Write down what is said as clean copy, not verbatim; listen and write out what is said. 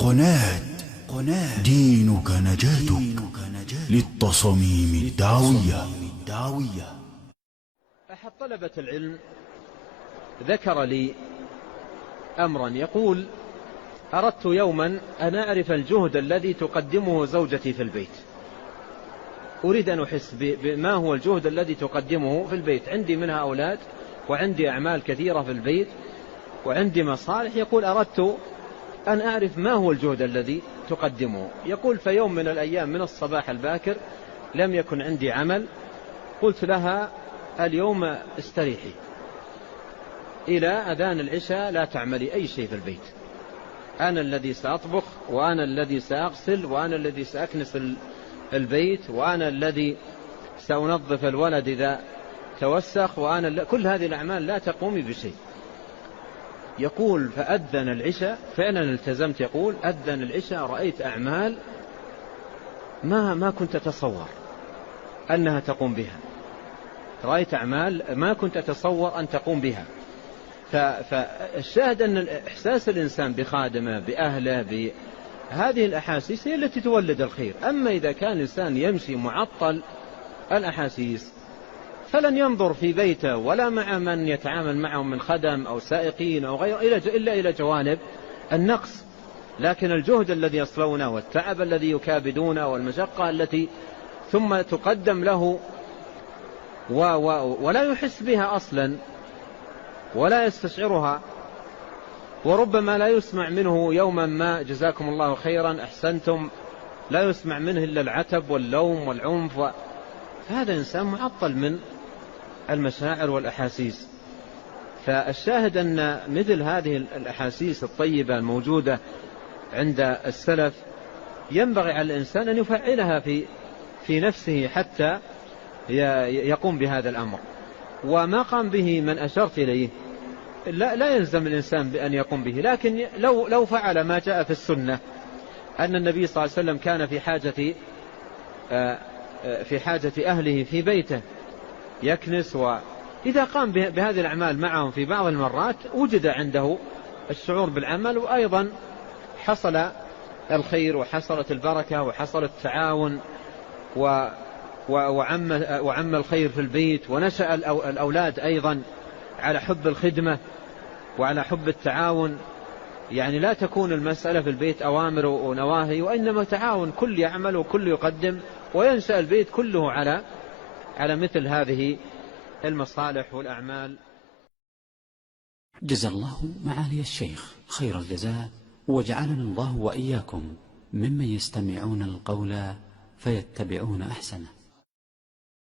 قناة دينك نجاتك للتصاميم الدعوية. أحد طلبة العلم ذكر لي أمرا، يقول: أردت يوما أن أعرف الجهد الذي تقدمه زوجتي في البيت، أريد أن أحس بما هو الجهد الذي تقدمه في البيت، عندي منها أولاد وعندي أعمال كثيرة في البيت وعندي مصالح. يقول: أردت أن أعرف ما هو الجهد الذي تقدمه. يقول: في يوم من الأيام من الصباح الباكر لم يكن عندي عمل، قلت لها: اليوم استريحي إلى أذان العشاء، لا تعملي أي شيء في البيت، أنا الذي سأطبخ وأنا الذي سأغسل وأنا الذي سأكنس البيت وأنا الذي سأنظف الولد إذا توسخ وأنا كل هذه الأعمال لا تقومي بشيء. يقول: فأذن العشاء، فعلا التزمت. يقول: أذن العشاء رأيت أعمال ما كنت أتصور أنها تقوم بها، رأيت أعمال ما كنت أتصور أن تقوم بها. فالشاهد أن إحساس الإنسان بخادمه بأهله بهذه الأحاسيس هي التي تولد الخير. أما إذا كان الإنسان يمشي معطل الأحاسيس فلن ينظر في بيته ولا مع من يتعامل معهم من خدم أو سائقين أو غيره إلا إلى جوانب النقص. لكن الجهد الذي يصلونه والتعب الذي يكابدونه والمشقة التي ثم تقدم له ولا يحس بها أصلا ولا يستشعرها، وربما لا يسمع منه يوما ما جزاكم الله خيرا أحسنتم، لا يسمع منه إلا العتب واللوم والعنف، فهذا إنسان معطل من المشاعر والأحاسيس. فالشاهد أن مثل هذه الأحاسيس الطيبة الموجودة عند السلف ينبغي على الإنسان أن يفعلها في نفسه حتى يقوم بهذا الأمر. وما قام به من أشرت إليه لا يلزم الإنسان بأن يقوم به، لكن لو فعل ما جاء في السنة أن النبي صلى الله عليه وسلم كان في حاجة أهله في بيته يكنس، وإذا قام بهذه الأعمال معهم في بعض المرات وجد عنده الشعور بالعمل، وأيضا حصل الخير وحصلت البركة وحصل التعاون وعم الخير في البيت، ونشأ الأولاد أيضا على حب الخدمة وعلى حب التعاون. يعني لا تكون المسألة في البيت أوامر ونواهي، وإنما تعاون، كل يعمل وكل يقدم، وينشأ البيت كله على مثل هذه المصالح والأعمال. جزا الله معالي الشيخ خير الجزاء، وجعلنا الله وإياكم ممن يستمعون القول فيتبعون أحسنه.